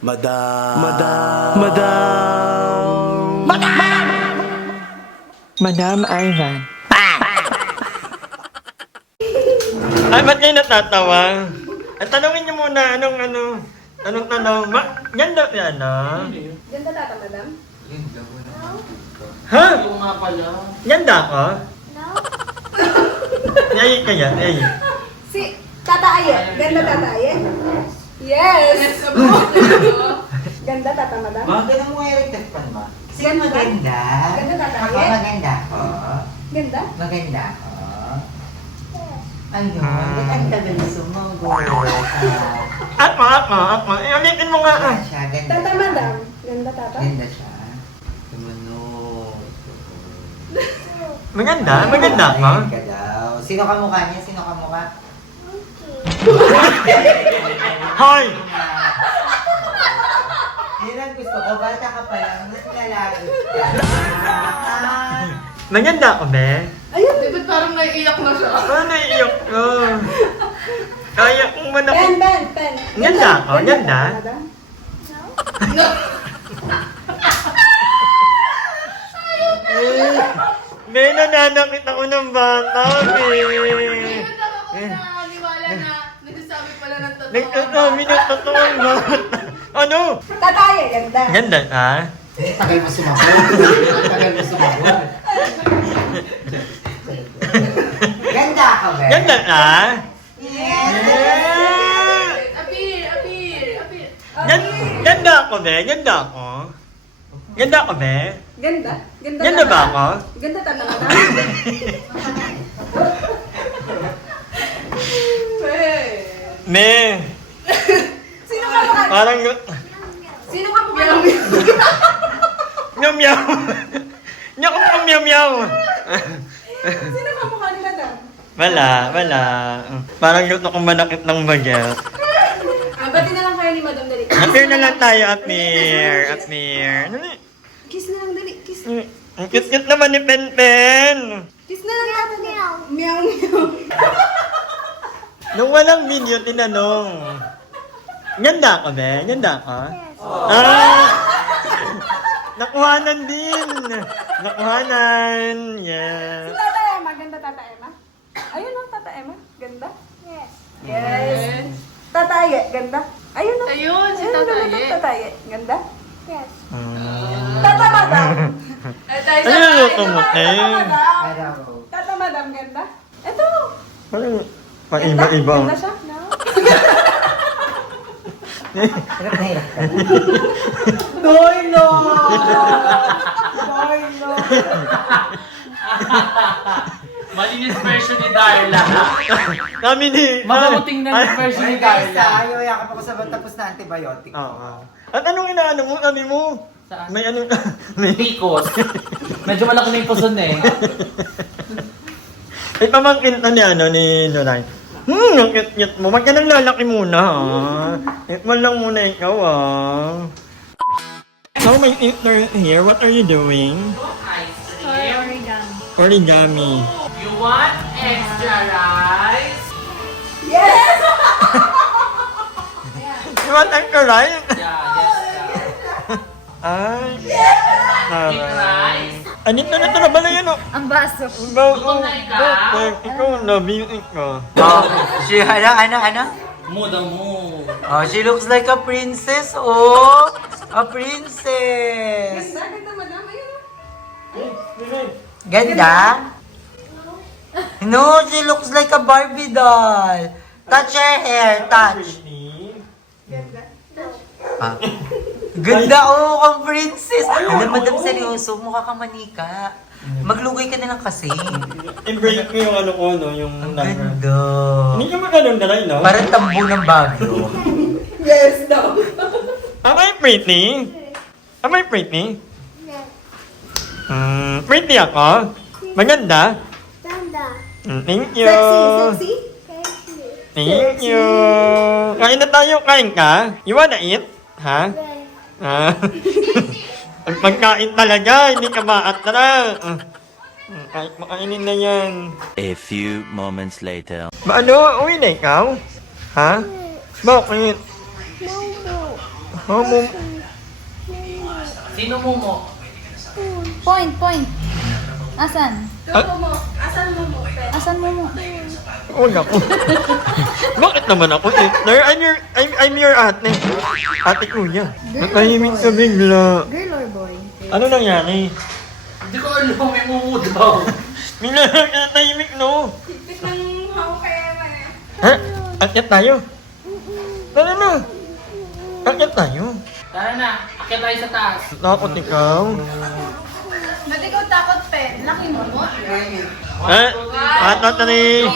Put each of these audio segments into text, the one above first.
Madam. Madam Ivan. Ay, ba't kayo natatawa? At tanongin niyo muna, anong tanong? Ganda yan, Ganda tata, madam? Ha? Yung nga pala. Ganda ako? No. Ay, kaya, ay. Si Tata Aye. Ganda Tata Aye? Yes! Ganda tata, madam? Maganda mo erected pa ba? Kasi Ganda. maganda. Ganda tata Ako Aye? maganda ako. Ganda? Maganda ako. Ayun, ang tagal sumugod. Ako. Ulitin mo nga. Ganda siya, ganda Tata, siya. madam? Ganda tata? Ganda siya. Tumunod. Maganda ako. Ayun ka daw. Sino ka mukha niya? Sino ka mukha? Hoy! Yun ang gusto ko. Bata ka pa lang. Mas lalaki ka. Maganda ako, be? Ayun! Di ba't parang naiiyak na siya? Ano naiiyok ko? Kaya kong Pen, manakit. pen. Ganda ako, ganda. tata, madam? No. Be, nananakit ako ng bata, be. Ngayon lang ako naniwala na nagsasabi pala ng totoo. Nagsasabi ng totoong bata. Ano? Tata Aye, ganda. Ganda, ha? Tagal mo sumagot. Tagal mo sumagot. Ganda ka ba? Ganda, ha? Yes! Appear. Ganda ako, be? Ganda ako? Ganda ako, be? Ganda? Ganda ba ako? Ganda tata, madam? Me, Sino ka mukha? parang... Sino ka mukha? Meow meow. Nyok ko meow meow. Sino ka mukha ni madam? Wala. Parang gusto kong manakit ng bagyat. Bati na lang kayo ni madam, dali. Appear na lang tayo, appear. Ano ni? Kiss na lang, dali. Kiss. Ang cute-cute naman ni Pen. Kiss na lang tata. Meow. Meow. Nung walang video, tinanong. Ganda ako, be? Ganda ako? Ah! Nakuhanan din. Nakuhanan. Yes. Si Tata Emma, ganda Tata Emma? Ayun ang Tata Emma, ganda? Yes. Tata Aye, ganda? Ayun ang. Ayun, si Ayun, Tata ganda Aye. Tata Aye, ganda? Mm. Tata Madam. Ano yung tumutin? Araw. Tata Madam, ganda? Ito. Parang Ganda? paiba-iba. Ganda siya? No? Hirap na hirap ka. Boy, no! Malinis version ni Darla. Kami ni... Makamuting na yung version ni Guys, Darla. ayaw yakap ako sa tapos na antibiotic. Oo. At anong inaano mo? Sabi mo? Saan? May ano... May... Pikos. Medyo malaki na yung puson eh. May pamangkin to ni ano ni Loray. Ang cute mo. Wag ka nang lalaki muna, ha? Eat mo lang muna ikaw, So, my intern here, what are you doing? Origami. You want extra rice? Yes! You want extra rice? Yeah. Ay. Eat rice? Anito na ito na bala yan, Ang baso. Gutom na ikaw? Ikaw, nabiyik ka. Oh, she, ano? Mood ang mood. Oh, she looks like a princess, oh! A princess! Ganda Madam, ayun. Ganda? No, she looks like a Barbie doll. Touch her hair, touch. Ganda. Ah. Ganda, oh, kang princess. Alam, madam, seryoso, mukha kang manika. Maglugay ka na lang kasi. I-break ko yung ano ko, no? Yung Ang number. ganda. Hindi ka magandang dalay, no? Parang tambo ng bagyo. Yes, daw. Am I pretty? Am I pretty? Pretty ako? Maganda? Thank you. Sexy. Thank you. Kain na tayo. Kain ka? You wanna eat? Ha? Ah. Ang pagkain talaga, hindi ka maatra. Kahit makainin na yan. A few moments later. Ba ano? Uwi na ikaw? Ha? Bakit? Oh, Sino mo? Point, point. Asan? Momo. Asan Momo? Asan mo mo? Wala ko. Bakit naman ako Hitler? I'm your ate. Ate kuya. Natahimik ka bigla. Girl or boy? Ano nangyari? Hindi ko alam, may mumu daw. Bigla natahimik, no? Higpit ng hawak kay Emma eh. Ha? Akyat tayo. Tara na. Akyat tayo. Tara na, akit tayo sa taas. Takot ikaw. Ba't ikaw takot, Pen? Laki mo mo? Ha? Atat na rin.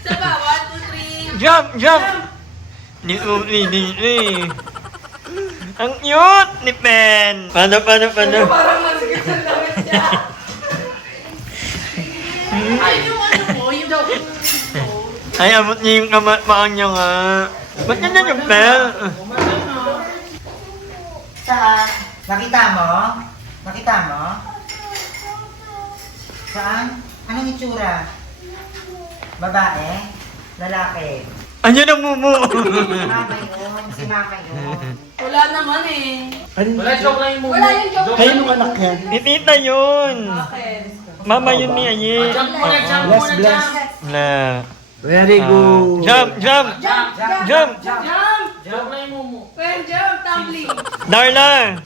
Saba, 1, 2, 3. Jump! Jump! Ni. Ang cute ni Pen. Paano? Parang masigit sa damit niya. Ay, yung ano mo, yung daw. Ay, abot niya yung kamataang niya nga. Ba't ganyan yung Pen? Saan? Nakita mo? Nakita mo? Saan? Anong itsura? Babae? Lalaki? Anyan ang mumu. Mama yun. Si mama yun. Wala naman eh. Wala, joke lang yung mumu. Wala yung joke. Kayo nung anak yan. Ni tita yun. Akin. Mama yun ni Aye. Jump muna, jump Bless, muna, bless. jump. Na. Very good. Jump! Jump! Jump! Jump! Joke lang yung mumu. Pen, jump! Tumbling! Darla!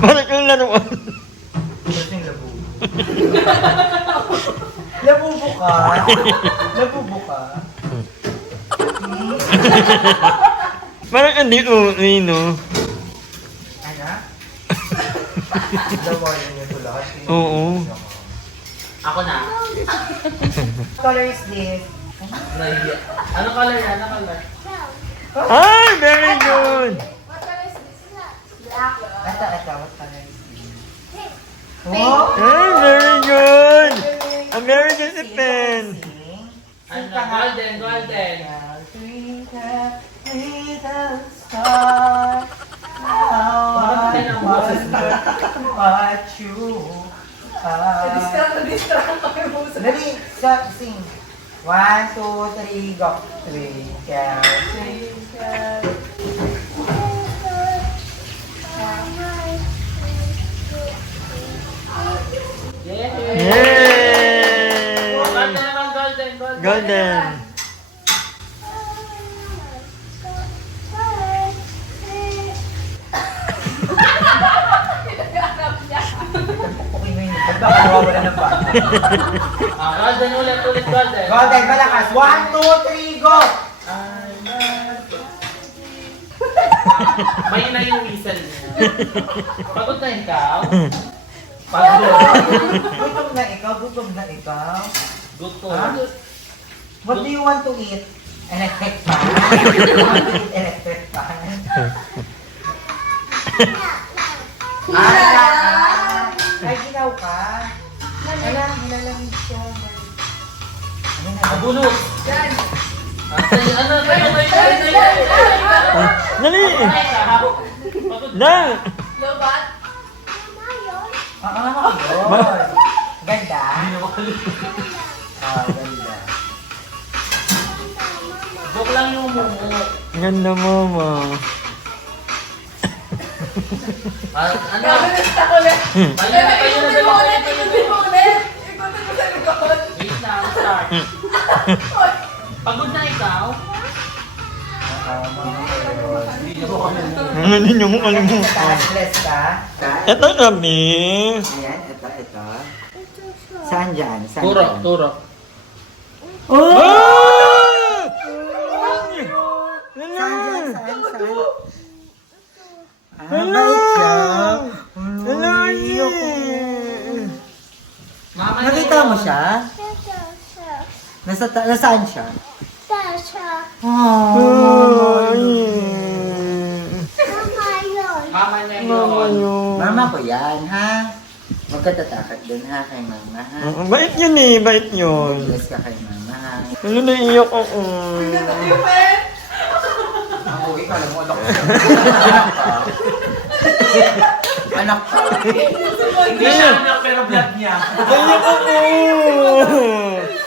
Bakit yung laruan? Labubo ka. Labubo ka. Parang hindi uwi, no? Ano? Lawayan niyo ito lahat. Oo. Ako na. What color is this? Ano color yan? Ano color? Ay, very good! Ito. What color is this? Oh! Ay, very good! Ang very good si Pen. Ano? Golden. Twinkle, little star, how I wonder what you are. Dali, sing. 1, 2, 3, go. Twinkle. Yay! Golden. Okay mo yun. Ba't baka nawawala ng bata? Golden ulit, golden. Golden, malakas. 1, 2, 3, go! May na yung whistle niya. Pagod na ikaw? Pagod. Gutom na ikaw? Gutom. What do you want to eat? Electric fan? You want to eat electric fan? Ay, ginaw ka? Nilalamig siya. Abulot! Dali! Dali! Lobat? Ayun. Ganda? Ganda. Joke lang yung mumu. Ganda, mama. Ano? Gabilista ko ulit. Ikutin mo ulit. Ikutin mo sa likod. Wait lang, start. Pagod na ikaw? Ano ninyo mo kalimutan? Bless ka? Ito kami. Ayan, ito. Saan dyan? Turo. Oh! Saan? Hello! Hello, Aye! Nakita mo siya? Nasaan siya? Oh, Aye! Mama niya Mama yun. Mama ko yan, ha? Huwag ka tatakot dun, ha? Kay mama, ha? Bait yun eh, bait yun. Bless ka kay mama, ha? Ano naiiyak ako? Ako, ikaw lang mo, anak ko. Anak ka. Hindi siya anak, pero vlog niya. Naiiyak ako!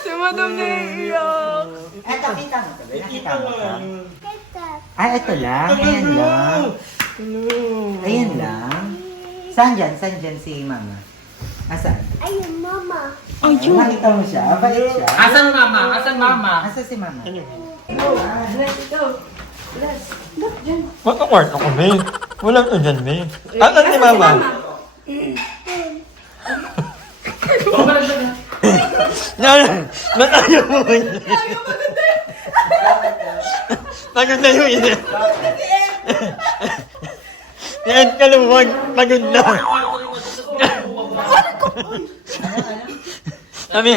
Si Madam naiiyak. Eto, kita mo to. Nakita mo to. Ay, ito lang. Ayan lang. Ayan lang. Saan dyan si mama? Asan? Ayun, mama. Ayun. Nakita mo siya? Bait siya? Asan mama? Asan mama? Asan si mama? Maka-wart ako, be. Wala ka dyan, be. Asan si mama? Natayo mo yun. Pagod na yun. Yan ka lumag. Pagod na. Sabi,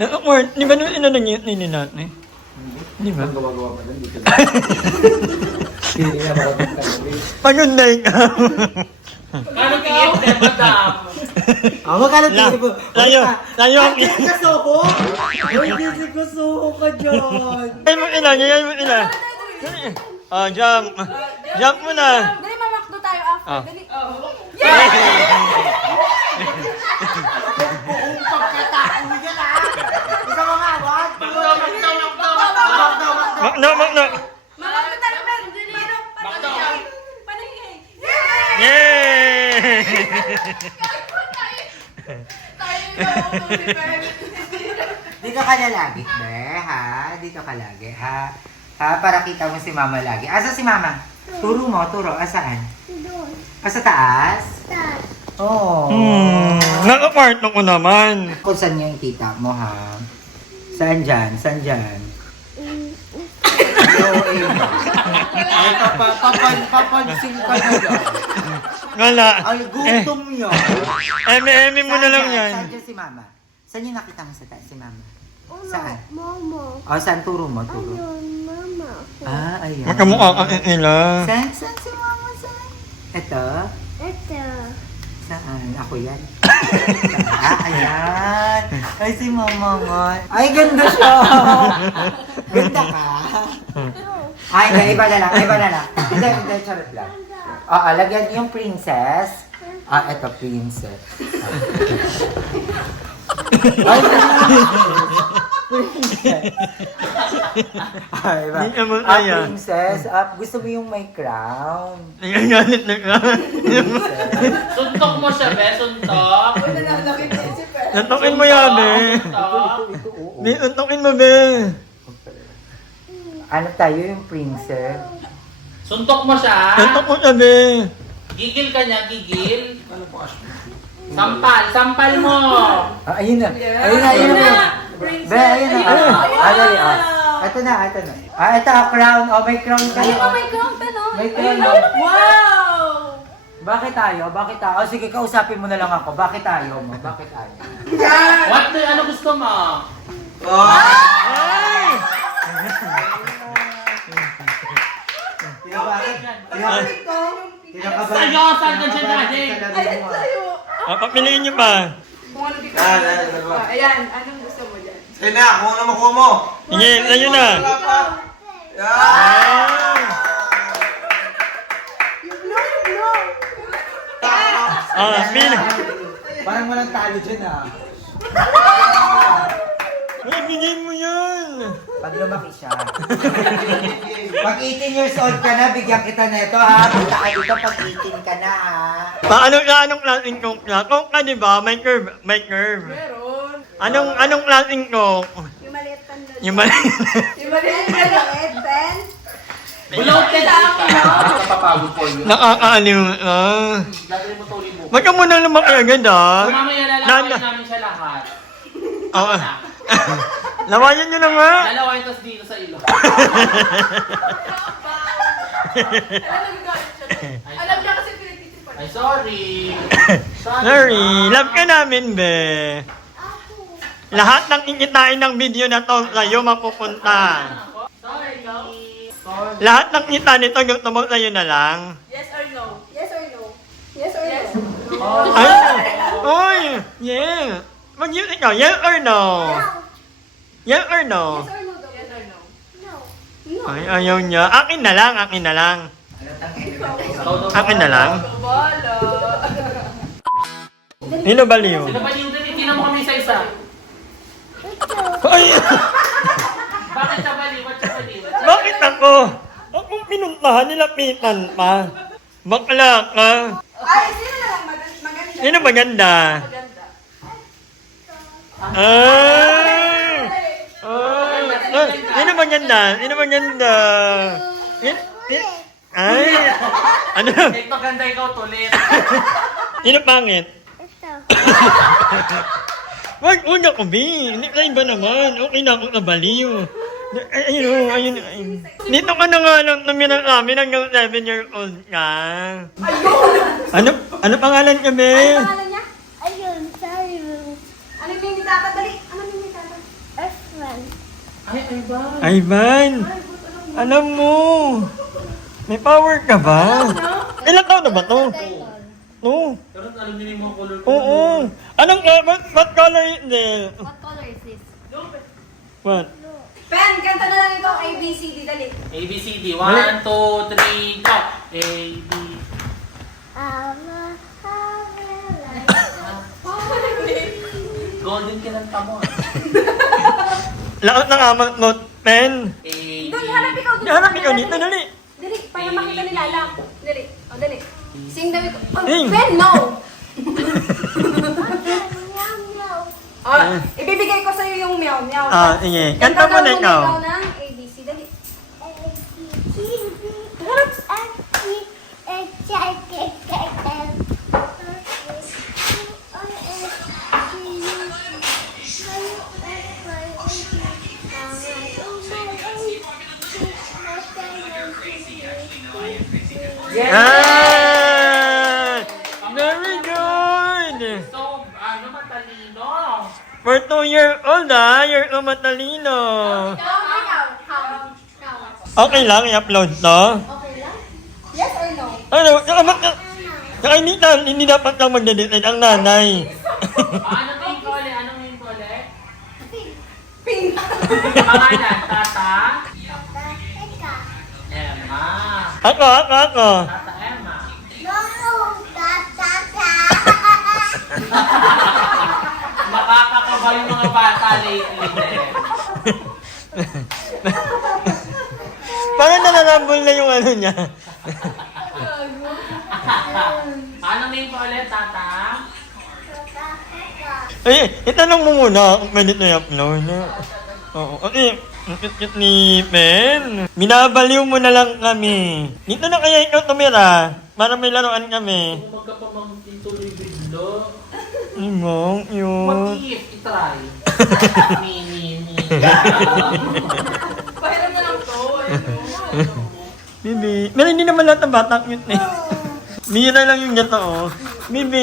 naka-wart. Di ba nung inanong yun natin? Di ba? Pagod na ikaw. Ano tingin ka, madam? Magkano tingin mo? Layo ang Ay, hindi ka suko? Ay, hindi ka suko ka dyan. Ay mo ina, yan mo ina. Jump. Jump mo na. Dali, mamakdo tayo after. Ah. Dali. Buong pagkatao yan ah. Ikaw mga awad. Makno. Mamakdo tayo, Ben. Paano? Paano yun? Yay! Dito ka na lagi, be, ha? Dito ka lagi, ha? Ha? Para kita mo si mama lagi. Asa si mama? Turo mo, turo. Asaan? Doon. Asa taas? Taas. Oo. Naka-part ako naman. Kung saan yung tita mo, ha? Saan dyan? Saan dyan? Ay, papansin ka na lang. Wala. Ay, gutom yun. Eme mo na lang yan. Saan dyan si mama? Saan yung nakita mo sa taas si mama? Uno, Saan? Momo. O, saan turo mo? Turo. Ayun, mama. Ah, ayan. Makamukha ka ila. Saan si mama? Saan? Ito? Ito. Saan? Ako yan. Ayan. Ay, si mama mo. Ay, ganda siya. Ganda ka. Ay, hindi. Iba na lang. Hindi, charot lang. Oo, lagyan yung princess. Eto, princess. Ay, princess. Ay, iba. Hindi ka mo kaya. Princess. Gusto mo yung may crown. Nagagalit na ka. Suntok mo siya, be. Suntok. Tuntukin mo yan, be. Suntok. Be, tuntukin mo, be. Ano tayo yung princess? Suntok mo siya. Tuntok mo siya, be. Gigil ka niya, gigil. Sampal mo. Ayun na. Ayun na. Be, ayun na. Dali. Ito na. Ito, crown. May crown kayo. Ayun, may crown pa, no? May crown. Wow! Bakit tayo? Sige, kausapin mo na lang ako. Bakit tayo? What the, ano gusto mo? Ay! Seryosan ka siya, daddy. Papiliin niyo pa. Kung ano di ka. Ayan, anong gusto mo dyan? Sige na, kung ano makuha mo. Sige, ayun na. Ay! Pili. Parang walang talo dyan Ay, bigay mo yan. Pag lumaki siya. Pag 18 years old ka na, bigyan kita nito ha. Punta ka dito pag 18 ka na ha. Anong klaseng coke na? Coke ka, di ba? May curve. Meron. Anong klaseng coke? Yung maliit tanda. Yung mali. Yung maliit pen. Bloated ka. Nakapapagod po yun. Nakakaaliw. Gagawin mo to mo. Wag ka muna lumaki agad, ah. Mamaya lalakayin namin siya lahat. Oo. Lawayan nyo na nga. Lalawayin tas dito sa ilong. Alam niya kasi pinagtitipan. Ay, sorry. Sorry. Love ka namin, be. Lahat ng ikitain ng video na to sa'yo mapupunta. Sorry, no? Lahat ng kita nito gusto mo sa'yo na lang. Yes or no? Yes or no? Yes or no? Ay! Uy! Yeah! Mag-yun ikaw, yes or no? Yes or no? Yes or no daw? Yes or no? No. Ay, ayaw niya. Akin na lang. Akin na lang. Bolo. Sino baliw? Sino ba yung dali? Tingnan mo kami isa-isa. Ay! Bakit siya baliw? Ba't siya baliw? Bakit nako! Akong pinuntahan, nilapitan pa. Bakla ka. Ay, sino na lang maganda? Sino maganda? Maganda. Ay! Ay! Sino maganda? Sino maganda? Ay! Ano? Ito ganda ikaw tulit. Sino pangit? Ito. Wag, una ko, B. Hindi ka iba naman. Okay na ako nabaliw. Ayun, ayun, ayun. Dito ka na nga lang tumirang namin hanggang 7-year-old ka. Ayun! Ano pangalan ka, be? Ano pangalan niya? Ayun, sorry. Ano yung ni Tata? Dali. Ano yung ni Tata? F1. Ivan! Alam mo! May power ka ba? Ilang taon na ba to? No. Pero alam niyo yung mga color ko. Oo. Anong, what color is this? What color is this? What? Pen, kanta na lang ito. A, B, C, D. Dali. A, B, C, D. 1, 2, 3, go! A, B. Golden kinanta mo. Laot ng amang note pen. A, B. Doon, harap ikaw. Doon. Hanap ikaw dito, dali. Dali, para makita nila lang. Dali. O, dali. Sing dali ko. Oh, Sing. Ben, no! Oh, ibibigay ko sa'yo yung meow, meow. Ah, sige. Kanta mo na ikaw. ng A, B, C. Dali. Ah! Very good! So, ano matalino? For 2-year-old you're so matalino. Okay lang, i-upload to. Okay lang? Yes or no? Ano, saka hindi dapat lang magde-decide ang nanay. Anong name ko ulit? Anong name ko ulit? Pink. Pangalan, Tata? Emma. Ako. Tata Emma. Makakakaba yung mga bata lately. Parang nananambol na yung ano niya. Anong name ko ulit, Tata? Ay, itanong mo muna kung pwede na i-upload. Oo, okay. Ang cute ni Pen. Minabaliw mo na lang kami. Dito na kaya ikaw tumira para may laruan kami. Kung magkapamangkin tuloy biglo. Ay, mong, What yun. if? I-try. Ni. Pahiram na lang to. Bibi. Pero hindi naman lahat ng bata cute eh. Mira lang yung gato, oh. Bibi,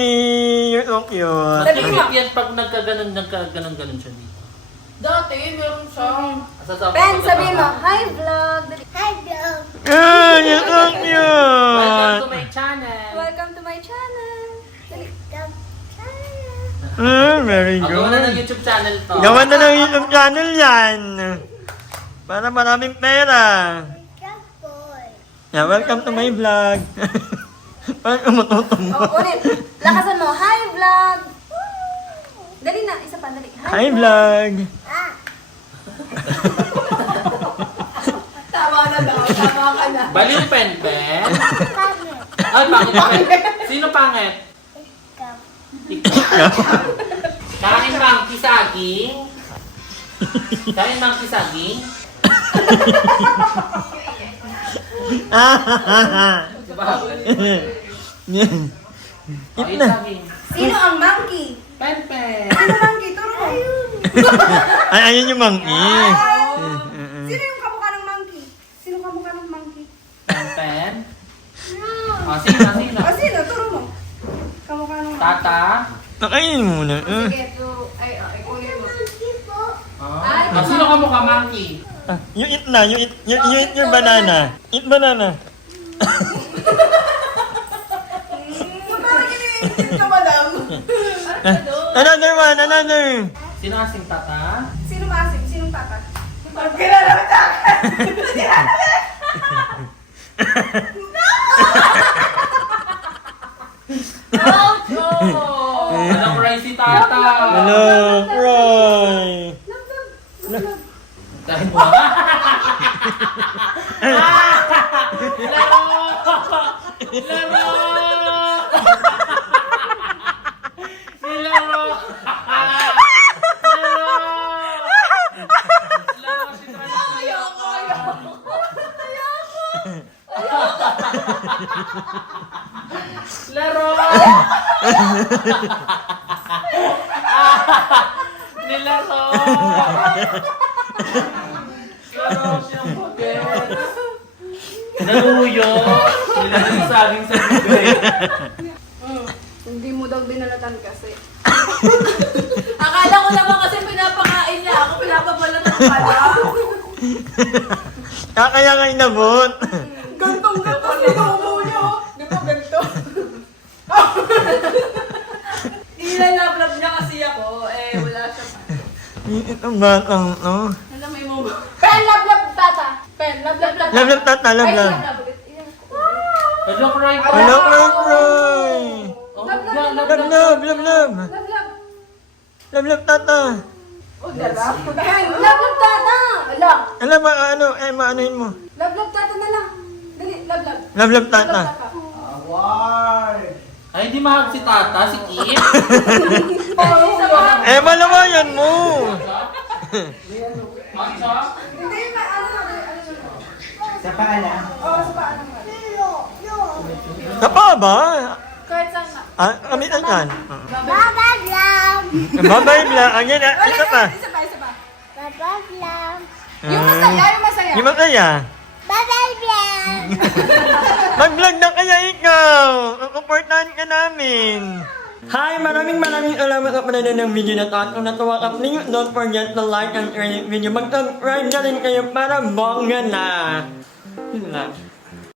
you're so cute. Matikip yan pag nagkaganon siya dito. Dati, meron siya. Ben, sabihin mo, hi vlog. Dali. Ah, you're so Welcome to cute. my channel. Welcome to my channel. Dali. Ah, very Ang gawa na ng good. YouTube channel to. Gawan na ng YouTube channel yan. Para maraming pera. Yeah, welcome to my vlog. Parang umututom mo. Oh, ulit. Lakasan mo, hi vlog. Dali na, isa pa, dali. Hi, vlog. Tama na daw. Tama ka na. Baliw pen. Ay, pangit. Sino pangit? Ikaw. Kain bang kisaging? Kain bang kisaging? Diba? Eat Ay, na. saging. Sino ang monkey? Pen. Sino monkey? Turo mo. Ay, ayun yung monkey. Sino yung kamukha ng monkey? Sino kamukha ng monkey? Pen. O, sino? O sino? Turo mo. Kamukha ng monkey. Tata. Nakainin muna. Sige, to. Ay, kunin mo. O, sino ka mukha monkey? Ah, you eat na. You eat your banana. Eat banana. Parang iniisip ka, madam. Another one, another. Sino asing tata? Sino maasig? Sinong tata? Kilala mo sa akin. Walang Roy si tata. Hello, Roy. Dahil mo ba? Nilaro! Nilaro! Nilaro! Nilaro si Francis. Ayoko. Laro! Nilaro! Laro siyang bagay. Naluyo! Nilaro yung saging sa bibig. Hindi mo daw binalatan kasi. Akala ko naman kasi pinapakain niya ako, pinapabalatan ko pala. Kaya nga inabot. Gantong-ganto sinumo niyo. Di ba ganito? Ilalab-lab niya kasi ako, wala siya. Ang batang, no? Alam mo yung Pen, love, tata. Pen, love, tata. Love, tata, love. Hello, Cry! Hello, Cry! Love. Love, tata. Pen, love, tata. Alam. Alam ba, maanuhin mo? Love, tata na lang. Dali, love. Love, tata. Award. Ay, di mahal si Tata, si Kim. Malawayan mo. Hindi, Sa paalam. Sapa ba? kahit saan na. Kami yan. Baba lang. Babay bla. Ayan, isa pa. Isa pa. Baba lang. Yung masaya. Yung masaya. Baba lang. Mag-vlog na kaya ikaw. Kuportahan ka namin. Hi! Maraming salamat sa panonood ng video na to. At kung natuwa ka, please don't forget to like and share this video. Mag-subscribe na rin kayo para bongga na. Yun lang.